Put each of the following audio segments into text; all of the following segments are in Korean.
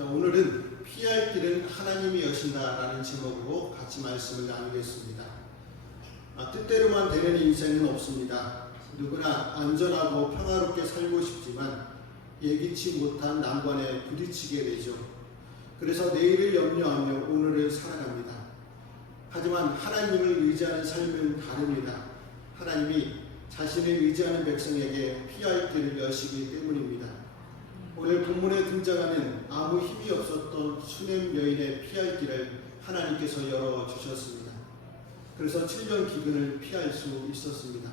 자, 오늘은 피할 길은 하나님이 여신다라는 제목으로 같이 말씀을 나누겠습니다. 뜻대로만 되는 인생은 없습니다. 누구나 안전하고 평화롭게 살고 싶지만 예기치 못한 난관에 부딪히게 되죠. 그래서 내일을 염려하며 오늘을 살아갑니다. 하지만 하나님을 의지하는 삶은 다릅니다. 하나님이 자신을 의지하는 백성에게 피할 길을 여시기 때문입니다. 오늘 본문에 등장하는 아무 힘이 없었던 수넴 여인의 피할 길을 하나님께서 열어주셨습니다. 그래서 7년 기근을 피할 수 있었습니다.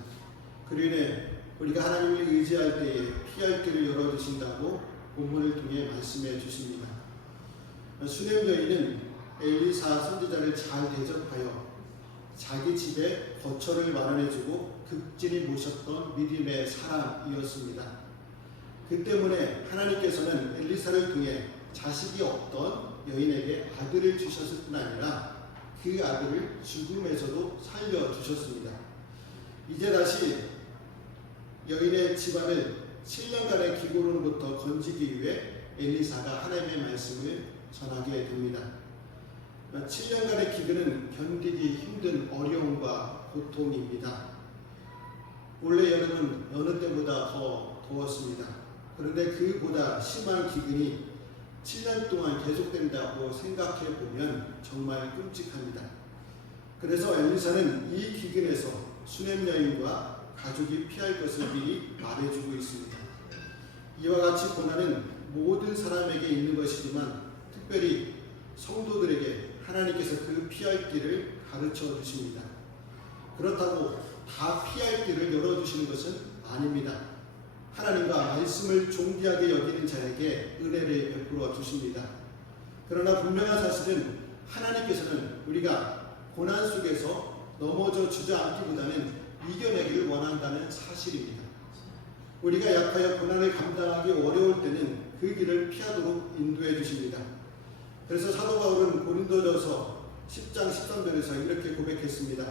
그로 인해 우리가 하나님을 의지할 때에 피할 길을 열어주신다고 본문을 통해 말씀해 주십니다. 수넴 여인은 엘리사 선지자를 잘 대접하여 자기 집에 거처를 마련해주고 극진히 모셨던 믿음의 사람이었습니다. 그 때문에 하나님께서는 엘리사를 통해 자식이 없던 여인에게 아들을 주셨을 뿐 아니라 그 아들을 죽음에서도 살려주셨습니다. 이제 다시 여인의 집안을 7년간의 기고로부터 건지기 위해 엘리사가 하나님의 말씀을 전하게 됩니다. 7년간의 기근은 견디기 힘든 어려움과 고통입니다. 올해 여름은 여느 때보다 더 더웠습니다. 그런데 그보다 심한 기근이 7년 동안 계속된다고 생각해 보면 정말 끔찍합니다. 그래서 엘리사는 이 기근에서 수넴 여인과 가족이 피할 것을 미리 말해주고 있습니다. 이와 같이 고난은 모든 사람에게 있는 것이지만 특별히 성도들에게 하나님께서 그 피할 길을 가르쳐 주십니다. 그렇다고 다 피할 길을 열어주시는 것은 아닙니다. 하나님과 말씀을 존귀하게 여기는 자에게 은혜를 베풀어 주십니다. 그러나 분명한 사실은 하나님께서는 우리가 고난 속에서 넘어져 주저앉기보다는 이겨내기를 원한다는 사실입니다. 우리가 약하여 고난을 감당하기 어려울 때는 그 길을 피하도록 인도해 주십니다. 그래서 사도 바울은 고린도전서 10장 13절에서 이렇게 고백했습니다.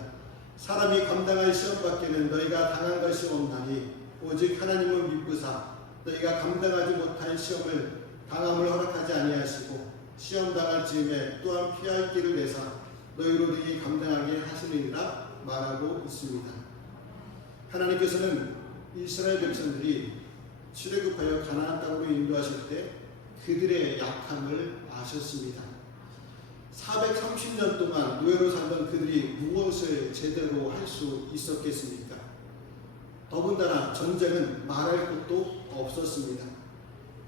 사람이 감당할 시험 밖에는 너희가 당한 것이 없나니 오직 하나님은 미쁘사 너희가 감당하지 못할 시험을 당함을 허락하지 아니하시고 시험 당할 즈음에 또한 피할 길을 내사 너희로 능히 감당하게 하시느니라 말하고 있습니다. 하나님께서는 이스라엘 백성들이 출애굽하여 가나안 땅으로 인도하실 때 그들의 약함을 아셨습니다. 430년 동안 노예로 살던 그들이 무엇을 제대로 할 수 있었겠습니까? 더군다나 전쟁은 말할 것도 없었습니다.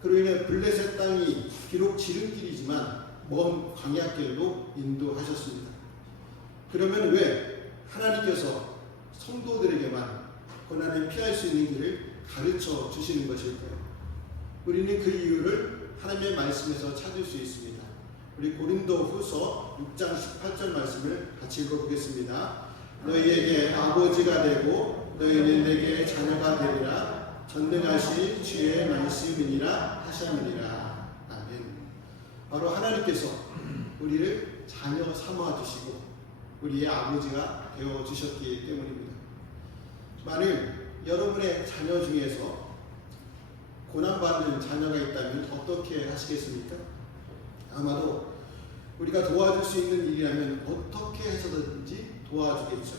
그로 인해 블레셋 땅이 비록 지름길이지만 먼 광야길로 인도하셨습니다. 그러면 왜 하나님께서 성도들에게만 고난을 피할 수 있는 길을 가르쳐 주시는 것일까요? 우리는 그 이유를 하나님의 말씀에서 찾을 수 있습니다. 우리 고린도 후서 6장 18절 말씀을 같이 읽어보겠습니다. 너희에게 아버지가 되고 너희는 내게 자녀가 되리라. 전능하신 주의 말씀이니라 하셨느니라. 아멘. 바로 하나님께서 우리를 자녀 삼아 주시고 우리의 아버지가 되어 주셨기 때문입니다. 만일 여러분의 자녀 중에서 고난받는 자녀가 있다면 어떻게 하시겠습니까? 아마도 우리가 도와줄 수 있는 일이라면 어떻게 해서든지 도와주겠죠.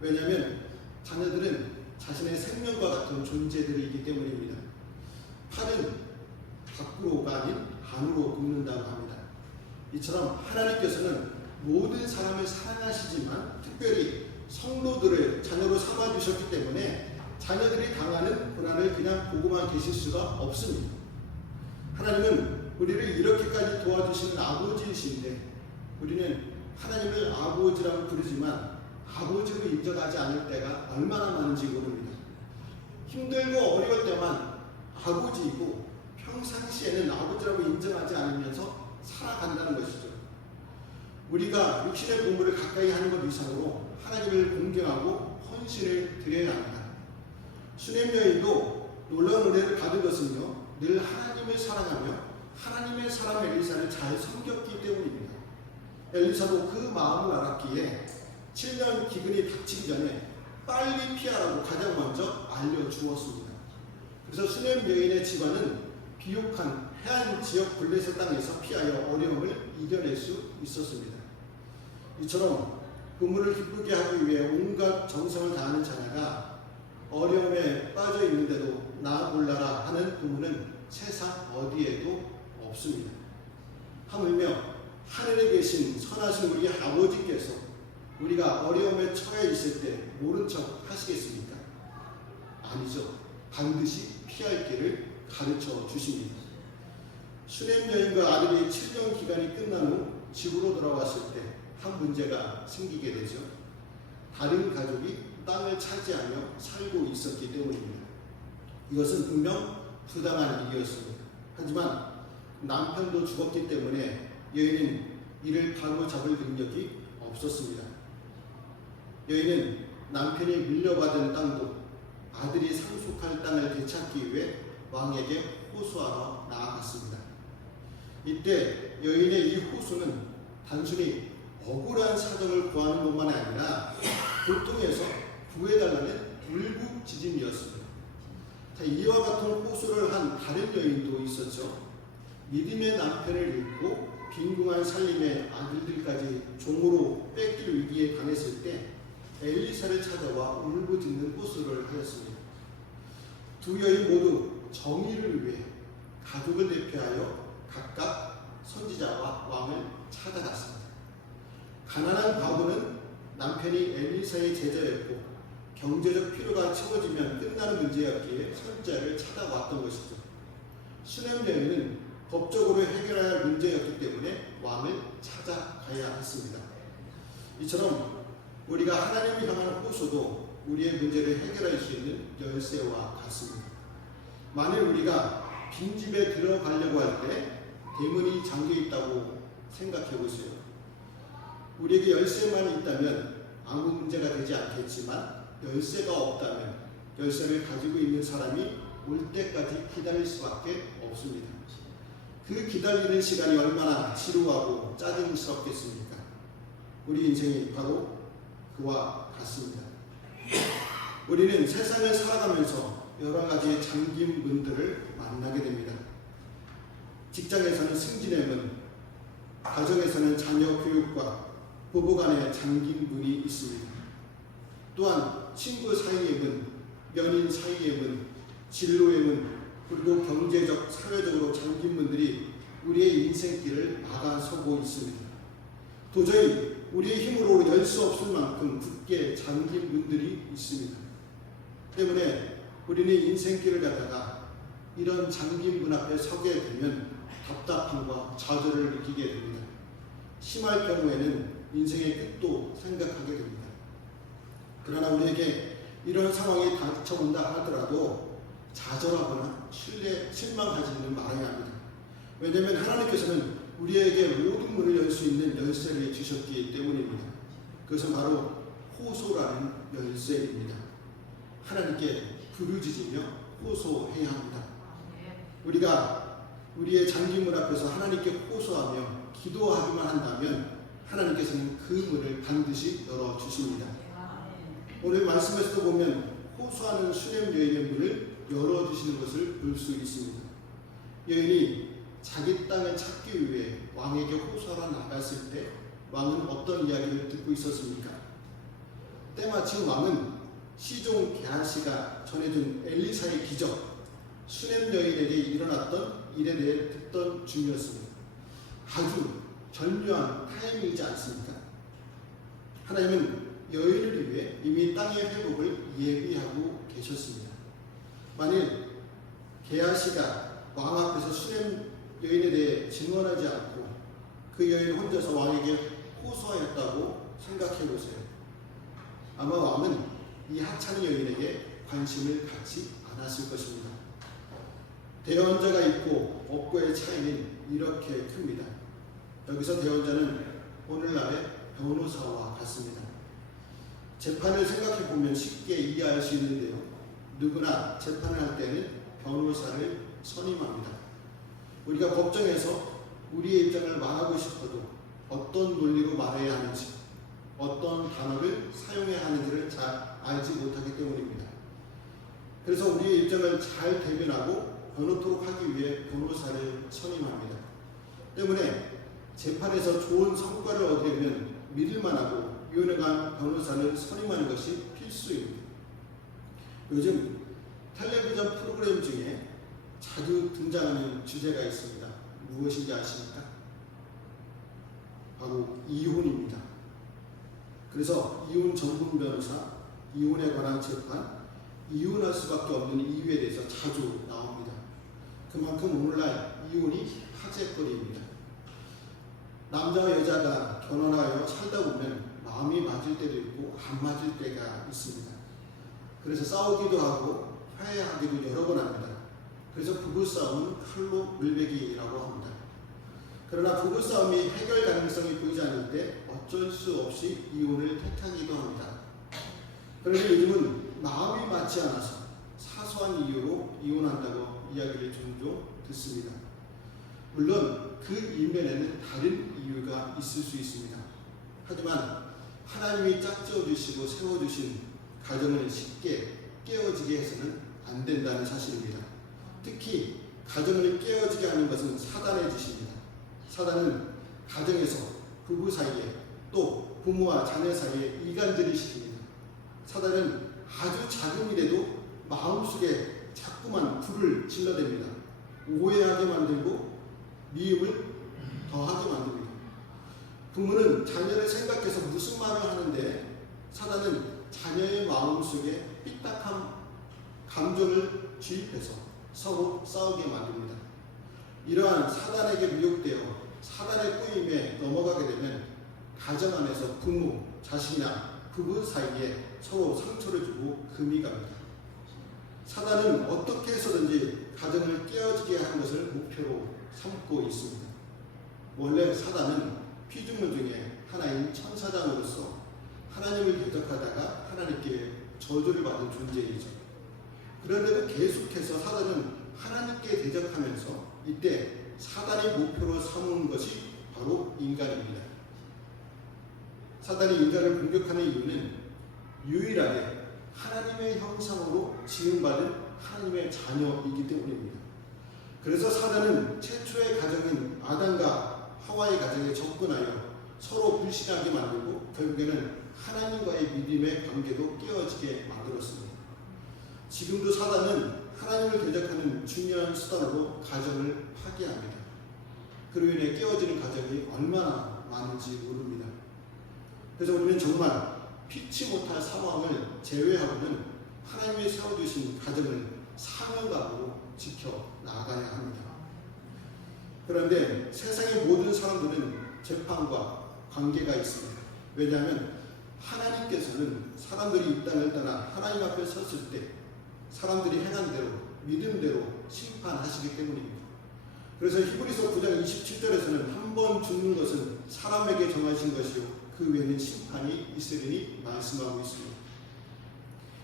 왜냐하면 자녀들은 자신의 생명과 같은 존재들이기 때문입니다. 팔은 밖으로가 아닌 안으로 굽는다고 합니다. 이처럼 하나님께서는 모든 사람을 사랑하시지만 특별히 성도들을 자녀로 삼아주셨기 때문에 자녀들이 당하는 고난을 그냥 보고만 계실 수가 없습니다. 하나님은 우리를 이렇게까지 도와주시는 아버지이신데 우리는 하나님을 아버지라고 부르지만 아버지로 인정하지 않을 때가 얼마나 많은지 모릅니다. 힘들고 어려울 때만 아버지이고 평상시에는 아버지라고 인정하지 않으면서 살아간다는 것이죠. 우리가 육신의 공부를 가까이 하는 것 이상으로 하나님을 공경하고 헌신을 드려야 합니다. 수넴 여인도 놀라운 은혜를 받은 것은요, 늘 하나님을 사랑하며 하나님의 사람 엘리사를 잘 섬겼기 때문입니다. 엘리사도 그 마음을 알았기에 7년 기근이 닥치기 전에 빨리 피하라고 가장 먼저 알려주었습니다. 그래서 수넴 여인의 집안은 비옥한 해안 지역 블레셋 땅에서 피하여 어려움을 이겨낼 수 있었습니다. 이처럼 그물을 기쁘게 하기 위해 온갖 정성을 다하는 자네가 어려움에 빠져 있는데도 나 몰라라 하는 부모는 세상 어디에도 없습니다. 하물며 하늘에 계신 선하신 우리 아버지께서 우리가 어려움에 처해 있을 때 모른 척 하시겠습니까? 아니죠. 반드시 피할 길을 가르쳐 주십니다. 수냄 여인과 아들이 7년 기간이 끝난 후 집으로 돌아왔을 때 한 문제가 생기게 되죠. 다른 가족이 땅을 차지하며 살고 있었기 때문입니다. 이것은 분명 부당한 일이었습니다. 하지만 남편도 죽었기 때문에 여인은 이를 바로잡을 능력이 없었습니다. 여인은 남편이 물려받은 땅도 아들이 상속할 땅을 되찾기 위해 왕에게 호소하러 나아갔습니다. 이때 여인의 이 호소는 단순히 억울한 사정을 구하는 것만 아니라 고통에서 구해달라는 울부짖음이었습니다. 이와 같은 호소를 한 다른 여인도 있었죠. 믿음의 남편을 잃고 빈궁한 살림의 아들들까지 종으로 뺏길 위기에 당했을 때 엘리사를 찾아와 울부짖는 호소를 하였습니다. 두 여인 모두 정의를 위해 가족을 대표하여 각각 선지자와 왕을 찾아갔습니다. 가난한 과부는 남편이 엘리사의 제자였고 경제적 필요가 채워지면 끝나는 문제였기에 선지자를 찾아왔던 것이죠. 수냄 여인은 법적으로 해결해야 할 문제였기 때문에 왕을 찾아가야 했습니다. 이처럼 우리가 하나님을 향한 호소도 우리의 문제를 해결할 수 있는 열쇠와 같습니다. 만일 우리가 빈집에 들어가려고 할 때 대문이 잠겨 있다고 생각해 보세요. 우리에게 열쇠만 있다면 아무 문제가 되지 않겠지만 열쇠가 없다면 열쇠를 가지고 있는 사람이 올 때까지 기다릴 수밖에 없습니다. 그 기다리는 시간이 얼마나 지루하고 짜증스럽겠습니까? 우리 인생이 바로 그와 같습니다. 우리는 세상을 살아가면서 여러 가지 잠긴 문들을 만나게 됩니다. 직장에서는 승진의 문, 가정에서는 자녀 교육과 부부 간의 잠긴 문이 있습니다. 또한 친구 사이의 문, 연인 사이의 문, 진로의 문, 그리고 경제적, 사회적으로 잠긴 문들이 우리의 인생길을 막아서고 있습니다. 도저히 우리의 힘으로 열 수 없을 만큼 굳게 잠긴 문들이 있습니다. 때문에 우리는 인생길을 가다가 이런 잠긴 문 앞에 서게 되면 답답함과 좌절을 느끼게 됩니다. 심할 경우에는 인생의 끝도 생각하게 됩니다. 그러나 우리에게 이런 상황이 닥쳐온다 하더라도 좌절하거나 실망하지는 말아야 합니다. 왜냐하면 하나님께서는 우리에게 모든 문을 열 수 있는 열쇠를 주셨기 때문입니다. 그것은 바로 호소라는 열쇠입니다. 하나님께 부르짖으며 호소해야 합니다. 우리가 우리의 잠긴 문 앞에서 하나님께 호소하며 기도하기만 한다면 하나님께서는 그 문을 반드시 열어주십니다. 오늘 말씀에서도 보면 호소하는 수냄 여인의 문을 열어주시는 것을 볼 수 있습니다. 여인이 자기 땅을 찾기 위해 왕에게 호소하러 나갔을 때 왕은 어떤 이야기를 듣고 있었습니까? 때마침 왕은 시종 게하시가 전해준 엘리사의 기적, 수냄 여인에게 일어났던 일에 대해 듣던 중이었습니다. 아주 절묘한 타이밍이지 않습니까? 하나님은 여인을 위해 이미 땅의 회복을 예비하고 계셨습니다. 만일 게하시가 왕 앞에서 수냄 여인에 대해 증언하지 않고 그 여인 혼자서 왕에게 호소하였다고 생각해 보세요. 아마 왕은 이 하찮은 여인에게 관심을 갖지 않았을 것입니다. 대언자가 있고 없고의 차이는 이렇게 큽니다. 여기서 대언자는 오늘날의 변호사와 같습니다. 재판을 생각해 보면 쉽게 이해할 수 있는데요. 누구나 재판을 할 때는 변호사를 선임합니다. 우리가 법정에서 우리의 입장을 말하고 싶어도 어떤 논리로 말해야 하는지, 어떤 단어를 사용해야 하는지를 잘 알지 못하기 때문입니다. 그래서 우리의 입장을 잘 대변하고 변호토록 하기 위해 변호사를 선임합니다. 때문에 재판에서 좋은 성과를 얻으려면 믿을만하고 유능한 변호사를 선임하는 것이 필수입니다. 요즘 텔레비전 프로그램 중에 자주 등장하는 주제가 있습니다. 무엇인지 아십니까? 바로 이혼입니다. 그래서 이혼 전문 변호사, 이혼에 관한 재판, 이혼할 수밖에 없는 이유에 대해서 자주 나옵니다. 그만큼 오늘날 이혼이 화제거리입니다. 남자와 여자가 결혼하여 살다 보면 마음이 맞을 때도 있고 안 맞을 때가 있습니다. 그래서 싸우기도 하고 화해하기도 여러 번 합니다. 그래서 부부싸움은 칼로 물베기라고 합니다. 그러나 부부싸움이 해결 가능성이 보이지 않을 때 어쩔 수 없이 이혼을 택하기도 합니다. 그런데 요즘은 마음이 맞지 않아서 사소한 이유로 이혼한다고 이야기를 종종 듣습니다. 물론 그 이면에는 다른 이유가 있을 수 있습니다. 하지만 하나님이 짝지어주시고 세워주신 가정을 쉽게 깨어지게 해서는 안 된다는 사실입니다. 특히 가정을 깨어지게 하는 것은 사단의 짓입니다. 사단은 가정에서 부부 사이에 또 부모와 자녀 사이에 이간질을 시킵니다. 사단은 아주 작은 일에도 마음속에 자꾸만 불을 질러댑니다. 오해하게 만들고 미움을 더하게 만듭니다. 부모는 자녀를 생각해서 무슨 말을 하는데 사단은 자녀의 마음속에 삐딱한 감정을 주입해서 서로 싸우게 만듭니다. 이러한 사단에게 미혹되어 사단의 꼬임에 넘어가게 되면 가정 안에서 부모, 자식이나 부부 사이에 서로 상처를 주고 금이 갑니다. 사단은 어떻게 해서든지 가정을 깨어지게 하는 것을 목표로 삼고 있습니다. 원래 사단은 피조물 중에 하나인 천사장으로서 하나님을 대적하다가 하나님께 저주를 받은 존재이죠. 그런데도 계속해서 사단은 하나님께 대적하면서 이때 사단이 목표로 삼은 것이 바로 인간입니다. 사단이 인간을 공격하는 이유는 유일하게 하나님의 형상으로 지음받은 하나님의 자녀이기 때문입니다. 그래서 사단은 최초의 가정인 아담과 하와의 가정에 접근하여 서로 불신하게 만들고 결국에는 하나님과의 믿음의 관계도 깨어지게 만들었습니다. 지금도 사단은 하나님을 대적하는 중요한 수단으로 가정을 파괴합니다. 그로 인해 깨어지는 가정이 얼마나 많은지 모릅니다. 그래서 우리는 정말 피치 못할 상황을 제외하고는 하나님이 세워주신 가정을 사명감으로 지켜나가야 합니다. 그런데 세상의 모든 사람들은 재판과 관계가 있습니다. 왜냐하면 하나님께서는 사람들이 이 땅을 떠나 하나님 앞에 섰을 때 사람들이 행한 대로 믿음대로 심판하시기 때문입니다. 그래서 히브리서 9장 27절에서는 한 번 죽는 것은 사람에게 정하신 것이요 그 외에는 심판이 있으리니 말씀하고 있습니다.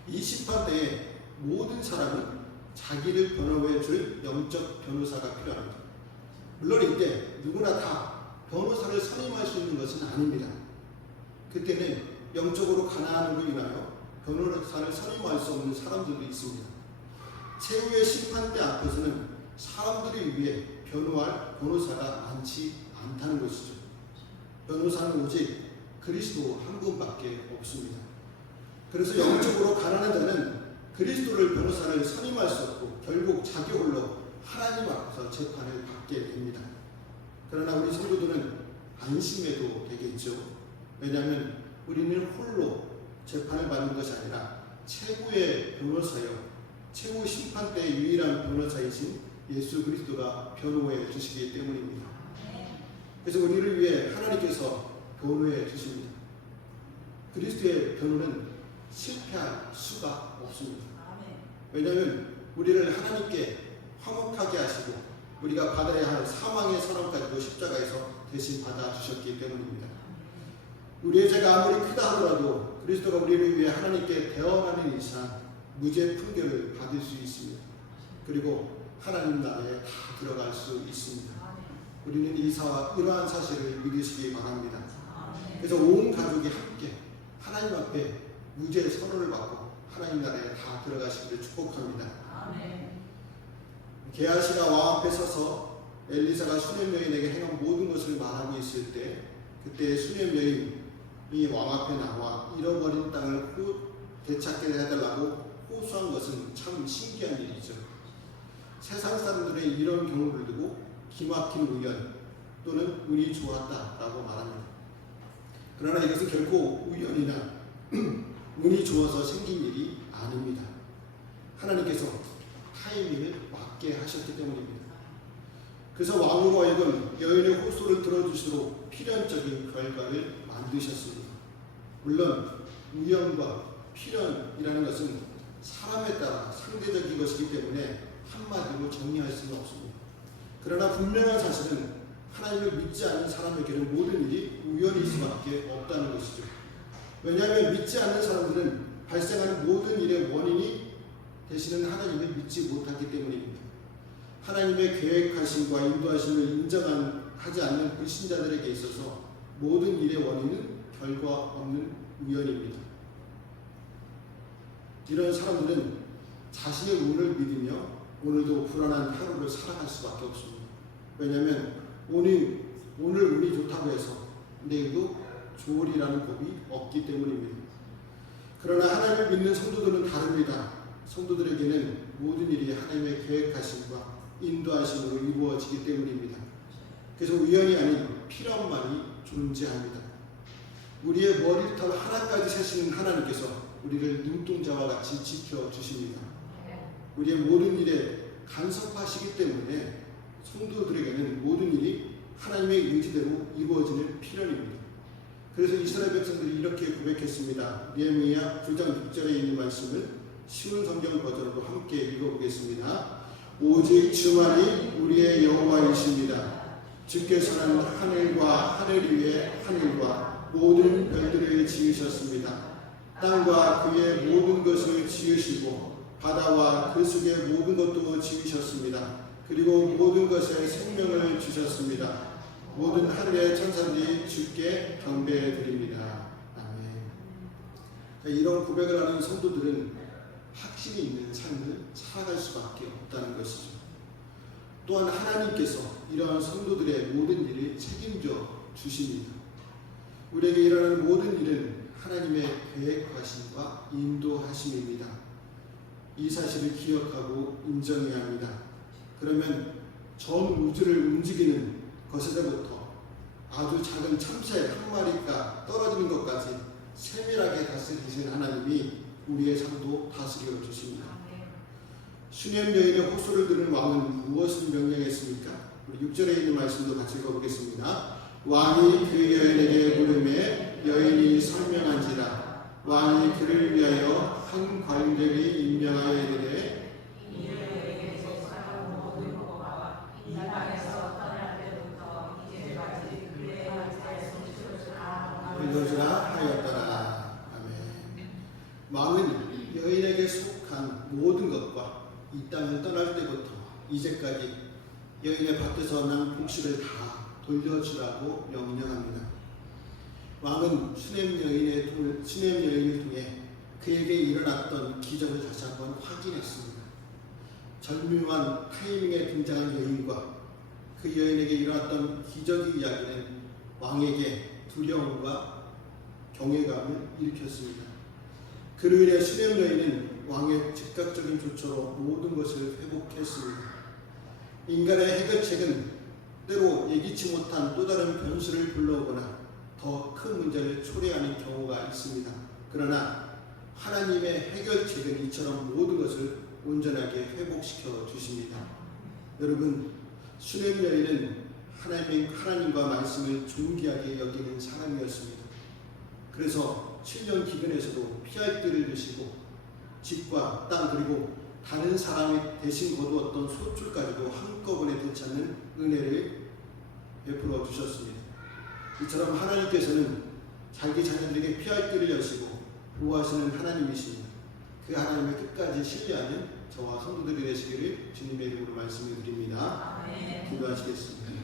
이 심판 때에 모든 사람은 자기를 변호해 줄 영적 변호사가 필요합니다. 물론 이때 누구나 다 변호사를 선임할 수 있는 것은 아닙니다. 그때는 영적으로 가난함으로 인하여 변호사를 선임할 수 없는 사람들도 있습니다. 최후의 심판대 앞에서는 사람들을 위해 변호할 변호사가 많지 않다는 것이죠. 변호사는 오직 그리스도 한 분밖에 없습니다. 그래서 영적으로 가난한 자는 그리스도를 변호사를 선임할 수 없고 결국 자기 홀로 하나님 앞에서 재판을 받게 됩니다. 그러나 우리 성도들은 안심해도 되겠죠. 왜냐하면 우리는 홀로 재판을 받는 것이 아니라 최고의 변호사여 최후 심판 때의 유일한 변호사이신 예수 그리스도가 변호해 주시기 때문입니다. 그래서 우리를 위해 하나님께서 변호해 주십니다. 그리스도의 변호는 실패할 수가 없습니다. 왜냐하면 우리를 하나님께 화목하게 하시고 우리가 받아야 할 사망의 선언까지도 십자가에서 대신 받아주셨기 때문입니다. 우리의 죄가 아무리 크다 하더라도 그리스도가 우리를 위해 하나님께 대언하는 이상 무죄 판결을 받을 수 있습니다. 그리고 하나님 나라에 다 들어갈 수 있습니다. 우리는 이러한 사실을 믿으시기 바랍니다. 그래서 온 가족이 함께 하나님 앞에 무죄 선언을 받고 하나님 나라에 다 들어가시기를 축복합니다. 게하시가 왕 앞에 서서 엘리사가 수냄 여인에게 행한 모든 것을 말하고 있을 때, 그때 수냄 여인이 왕 앞에 나와 잃어버린 땅을 되찾게 해달라고 호소한 것은 참 신기한 일이죠. 세상 사람들의 이런 경우를 두고 기막힌 우연 또는 운이 좋았다라고 말합니다. 그러나 이것은 결코 우연이나 운이 좋아서 생긴 일이 아닙니다. 하나님께서 타이밍을 맞게 하셨기 때문입니다. 그래서 왕으로 하여금 여인의 호소를 들어주시도록 필연적인 결과를 만드셨습니다. 물론 우연과 필연이라는 것은 사람에 따라 상대적인 것이기 때문에 한마디로 정리할 수는 없습니다. 그러나 분명한 사실은 하나님을 믿지 않는 사람에게는 모든 일이 우연일 수밖에 없다는 것이죠. 왜냐하면 믿지 않는 사람들은 발생하는 모든 일의 원인이 되시는 하나님을 믿지 못하기 때문입니다. 하나님의 계획하심과 인도하심을 인정하지 않는 불신자들에게 있어서 모든 일의 원인은 결과 없는 우연입니다. 이런 사람들은 자신의 운을 믿으며 오늘도 불안한 하루를 살아갈 수밖에 없습니다. 왜냐하면 오늘 운이 좋다고 해서 내일도 좋으리라는 법이 없기 때문입니다. 그러나 하나님을 믿는 성도들은 다릅니다. 성도들에게는 모든 일이 하나님의 계획하심과 인도하심으로 이루어지기 때문입니다. 그래서 우연이 아닌 필연만이 존재합니다. 우리의 머리털 하나까지 세시는 하나님께서 우리를 눈동자와 같이 지켜주십니다. 우리의 모든 일에 간섭하시기 때문에 성도들에게는 모든 일이 하나님의 의지대로 이루어지는 필연입니다. 그래서 이스라엘 백성들이 이렇게 고백했습니다. 느헤미야 9장 6절에 있는 말씀을 쉬운 성경 버전으로 함께 읽어보겠습니다. 오직 주만이 우리의 여호와이십니다. 주께서는 하늘과 하늘 위에 하늘과 모든 별들을 지으셨습니다. 땅과 그의 모든 것을 지으시고 바다와 그 속의 모든 것도 지으셨습니다. 그리고 모든 것에 생명을 주셨습니다. 모든 하늘의 천사들이 주께 경배드립니다. 아멘. 이런 고백을 하는 성도들은 확신이 있는 삶을 살아갈 수밖에 없다는 것이죠. 또한 하나님께서 이러한 성도들의 모든 일을 책임져 주십니다. 우리에게 일어나는 모든 일은 하나님의 계획하심과 인도하심입니다. 이 사실을 기억하고 인정해야 합니다. 그러면 전 우주를 움직이는 것에서부터 아주 작은 참새 한 마리가 떨어지는 것까지 세밀하게 다스리시는 하나님이 우리의 삶도 다스려 주십니다. 수냄 여인의 호소를 들은 왕은 무엇을 명령했습니까? 우리 6절에 있는 말씀도 같이 읽어보겠습니다. 왕이 그 여인에게 물음에 여인이 설명한지라. 왕이 그를 위하여 한 관대를 임명하여 이르되 이것이라 하였더라. 아멘. 왕은 여인에게 속한 모든 것과 이 땅을 떠날 때부터 이제까지 여인의 밭에서 난 곡식을 다 돌려주라고 명령합니다. 왕은 수냄 여인을 통해 그에게 일어났던 기적을 다시 한번 확인했습니다. 절묘한 타이밍에 등장한 여인과 그 여인에게 일어났던 기적의 이야기는 왕에게 두려움과 경외감을 일으켰습니다. 그로 인해 수냄 여인은 왕의 즉각적인 조처로 모든 것을 회복했습니다. 인간의 해결책은 때로 예기치 못한 또 다른 변수를 불러오거나 더 큰 문제를 초래하는 경우가 있습니다. 그러나 하나님의 해결책은 이처럼 모든 것을 온전하게 회복시켜 주십니다. 여러분, 수냄 여인은 하나님과 말씀을 존귀하게 여기는 사람이었습니다. 그래서 7년 기근에서도 피할 길을 드시고 집과 땅 그리고 다른 사람이 대신 거두었던 소출까지도 한꺼번에 되찾는 은혜를 베풀어 주셨습니다. 이처럼 하나님께서는 자기 자녀들에게 피할 길을 여시고 보호하시는 하나님이십니다. 그 하나님을 끝까지 신뢰하는 저와 성도들이 되시기를 주님의 이름으로 말씀을 드립니다. 기도하시겠습니다.